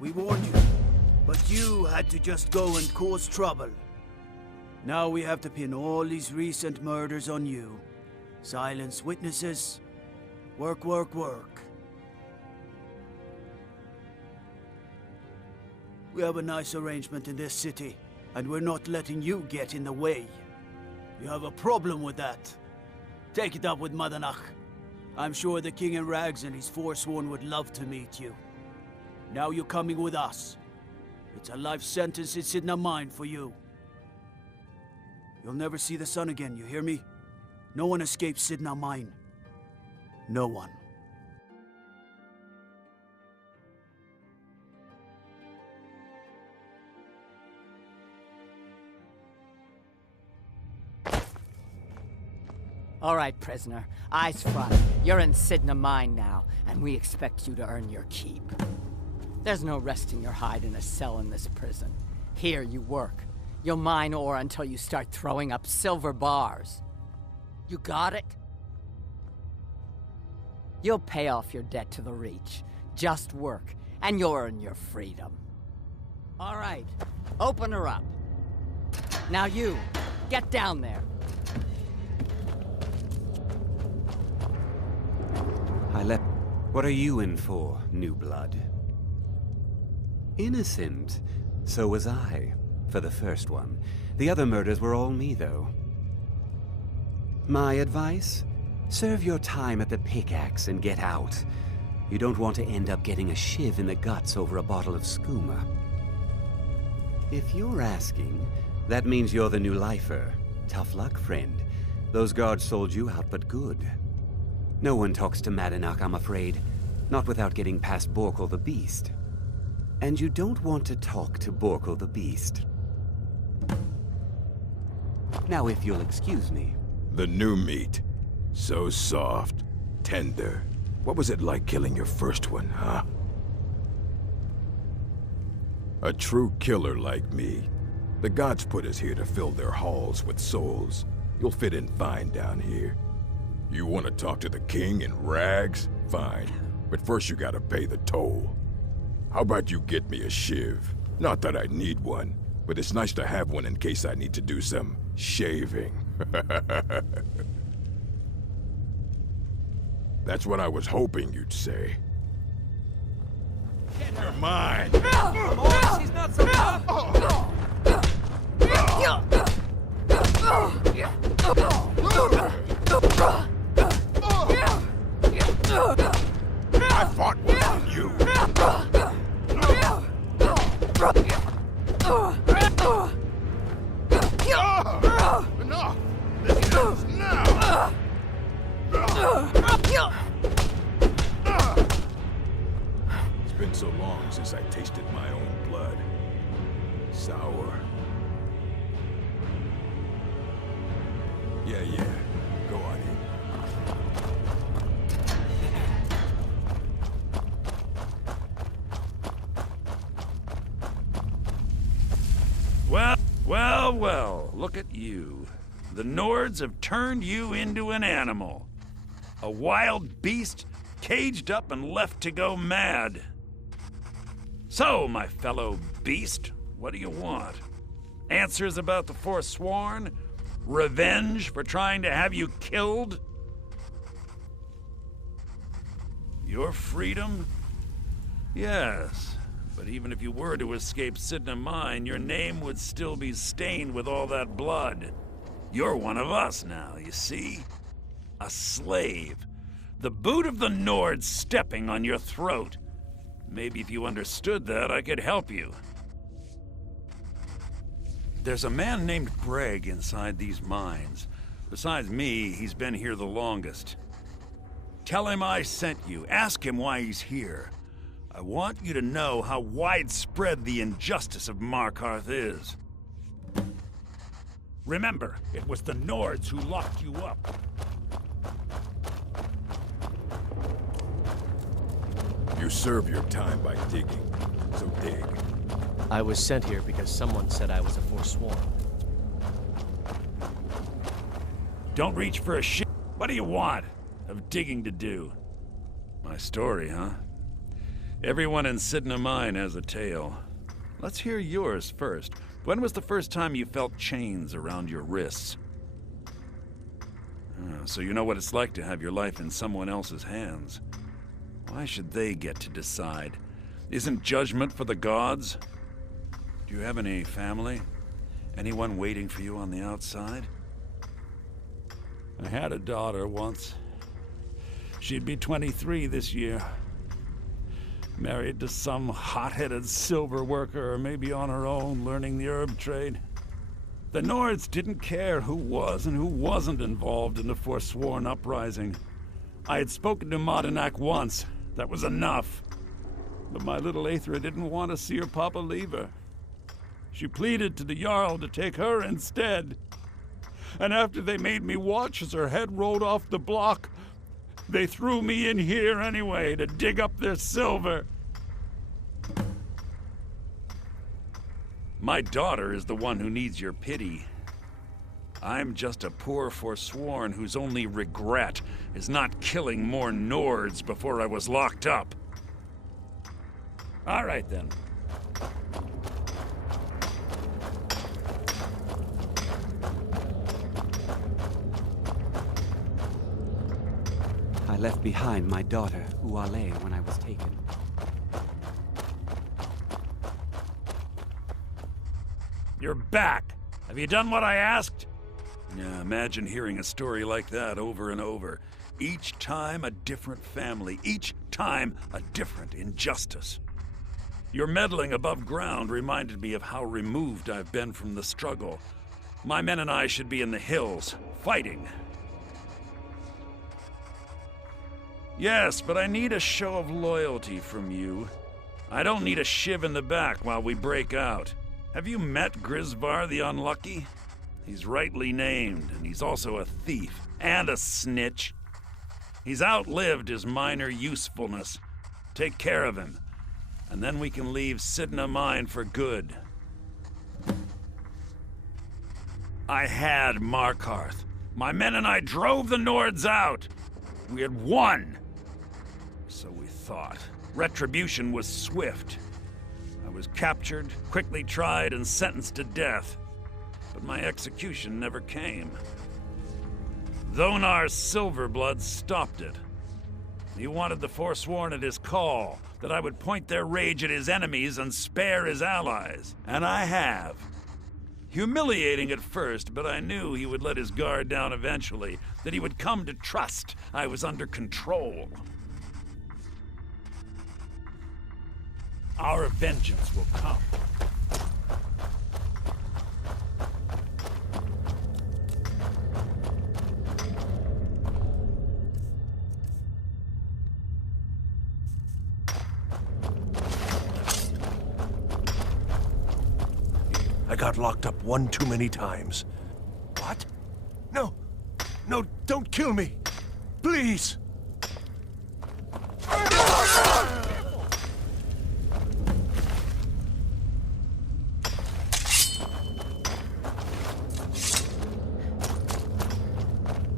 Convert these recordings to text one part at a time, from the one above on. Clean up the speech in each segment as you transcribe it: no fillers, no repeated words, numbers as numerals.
We warned you, but you had to just go and cause trouble. Now we have to pin all these recent murders on you. Silence witnesses. Work, work, work. We have a nice arrangement in this city, and we're not letting you get in the way. You have a problem with that? Take it up with Madanach. I'm sure the King in Rags and his Forsworn would love to meet you. Now you're coming with us. It's a life sentence in Cidna Mine for you. You'll never see the sun again, you hear me? No one escapes Cidna Mine. No one. All right, prisoner. Eyes front. You're in Cidna Mine now, and we expect you to earn your keep. There's no resting your hide in a cell in this prison. Here you work. You'll mine ore until you start throwing up silver bars. You got it? You'll pay off your debt to the Reach. Just work, and you'll earn your freedom. All right, open her up. Now you, get down there. What are you in for, new blood? Innocent. So was I, for the first one. The other murders were all me, though. My advice? Serve your time at the pickaxe and get out. You don't want to end up getting a shiv in the guts over a bottle of skooma. If you're asking, that means you're the new lifer. Tough luck, friend. Those guards sold you out, but good. No one talks to Madanach, I'm afraid. Not without getting past Borkle the Beast. And you don't want to talk to Borkle the Beast. Now, if you'll excuse me. The new meat. So soft, tender. What was it like killing your first one, huh? A true killer like me. The gods put us here to fill their halls with souls. You'll fit in fine down here. You want to talk to the king in rags? Fine. But first you gotta pay the toll. How about you get me a shiv? Not that I need one, but it's nice to have one in case I need to do some shaving. That's what I was hoping you'd say. You're mine! Come on, she's not so tough! I fought worse than you! Enough! This ends now! It's been so long since I tasted my own blood. Sour. Yeah, go on in. Well, look at you. The Nords have turned you into an animal. A wild beast, caged up and left to go mad. So, my fellow beast, what do you want? Answers about the Forsworn? Revenge for trying to have you killed? Your freedom? Yes. But even if you were to escape Cidna Mine, your name would still be stained with all that blood. You're one of us now, you see? A slave. The boot of the Nords stepping on your throat. Maybe if you understood that, I could help you. There's a man named Breg inside these mines. Besides me, he's been here the longest. Tell him I sent you. Ask him why he's here. I want you to know how widespread the injustice of Markarth is. Remember, it was the Nords who locked you up. You serve your time by digging, so dig. I was sent here because someone said I was a Forsworn. Don't reach for a shit. What do you want? Have digging to do. My story, huh? Everyone in Cidna Mine has a tale. Let's hear yours first. When was the first time you felt chains around your wrists? So you know what it's like to have your life in someone else's hands. Why should they get to decide? Isn't judgment for the gods? Do you have any family? Anyone waiting for you on the outside? I had a daughter once. She'd be 23 this year. Married to some hot-headed silver worker, or maybe on her own, learning the herb trade. The Nords didn't care who was and who wasn't involved in the Forsworn uprising. I had spoken to Madanak once. That was enough. But my little Aethra didn't want to see her papa leave her. She pleaded to the Jarl to take her instead. And after they made me watch as her head rolled off the block, they threw me in here anyway to dig up their silver. My daughter is the one who needs your pity. I'm just a poor Forsworn whose only regret is not killing more Nords before I was locked up. All right, then. I left behind my daughter, Uale, when I was taken. You're back! Have you done what I asked? Yeah, imagine hearing a story like that over and over. Each time a different family, each time a different injustice. Your meddling above ground reminded me of how removed I've been from the struggle. My men and I should be in the hills, fighting. Yes, but I need a show of loyalty from you. I don't need a shiv in the back while we break out. Have you met Grisvar the Unlucky? He's rightly named, and he's also a thief and a snitch. He's outlived his minor usefulness. Take care of him, and then we can leave Cidna Mine for good. I had Markarth. My men and I drove the Nords out. We had won. So we thought. Retribution was swift. I was captured, quickly tried, and sentenced to death. But my execution never came. Dhonar's Silverblood stopped it. He wanted the Forsworn at his call, that I would point their rage at his enemies and spare his allies. And I have. Humiliating at first, but I knew he would let his guard down eventually, that he would come to trust I was under control. Our vengeance will come. I got locked up one too many times. What? No! No, don't kill me! Please!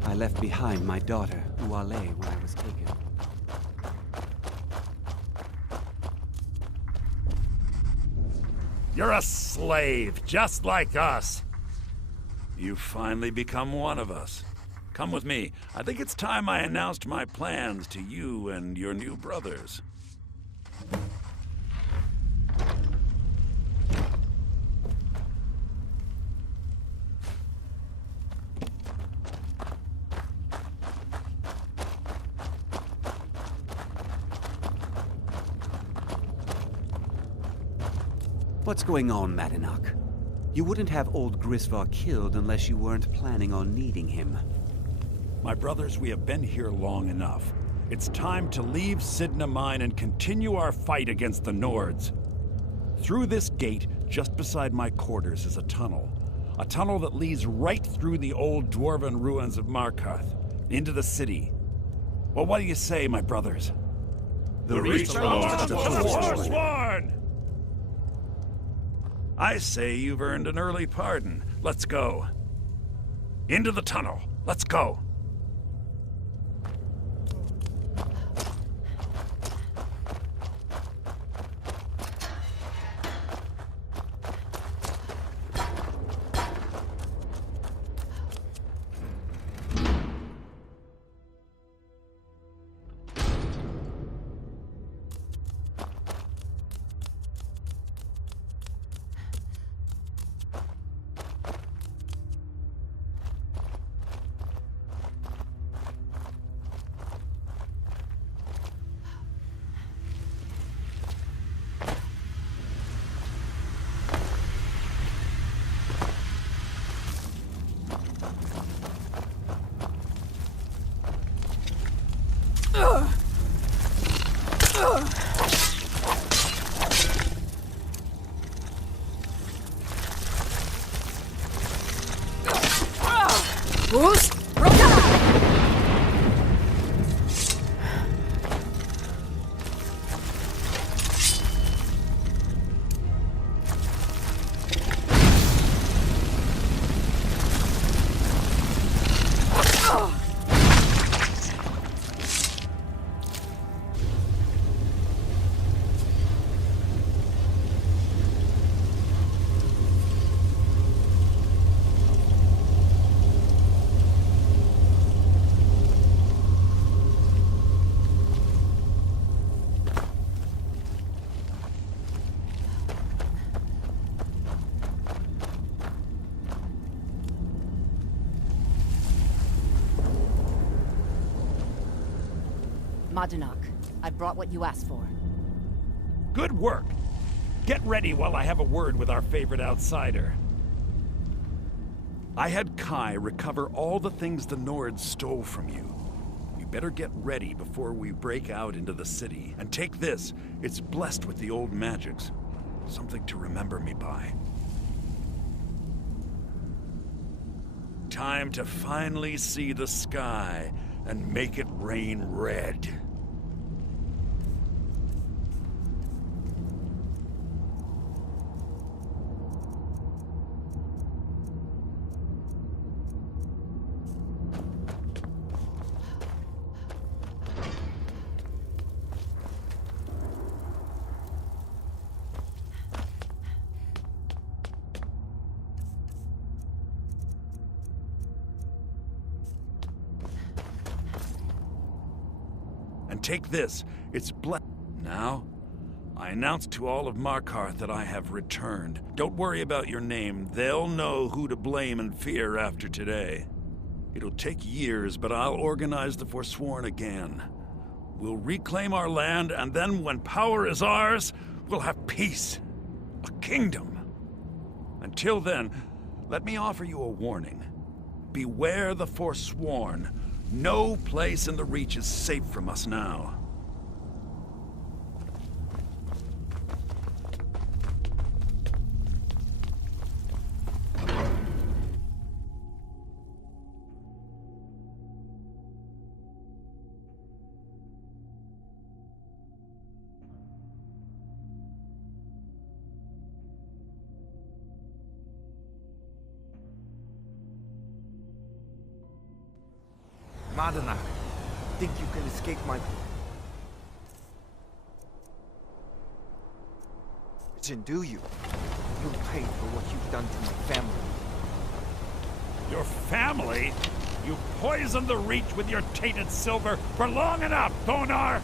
I left behind my daughter, Uale, when I was taken. You're a slave, just like us. You've finally become one of us. Come with me. I think it's time I announced my plans to you and your new brothers. What's going on, Madanak? You wouldn't have old Grisvar killed unless you weren't planning on needing him. My brothers, we have been here long enough. It's time to leave Cidna Mine and continue our fight against the Nords. Through this gate, just beside my quarters, is a tunnel. A tunnel that leads right through the old dwarven ruins of Markarth, into the city. Well, what do you say, my brothers? The reach belongs to the Forsworn! I say you've earned an early pardon. Let's go. Into the tunnel. Let's go. Boost! Roka! Madanak, I've brought what you asked for. Good work. Get ready while I have a word with our favorite outsider. I had Kai recover all the things the Nords stole from you. You better get ready before we break out into the city. And take this. It's blessed with the old magics. Something to remember me by. Time to finally see the sky and make it rain red. And take this, it's blessed. Now, I announce to all of Markarth that I have returned. Don't worry about your name. They'll know who to blame and fear after today. It'll take years, but I'll organize the Forsworn again. We'll reclaim our land, and then when power is ours, we'll have peace. A kingdom. Until then, let me offer you a warning. Beware the Forsworn. No place in the Reach is safe from us now. Madanak, think you can escape my... Jin, do you? You'll pay for what you've done to my family. Your family? You poisoned the Reach with your tainted silver for long enough, Thonar!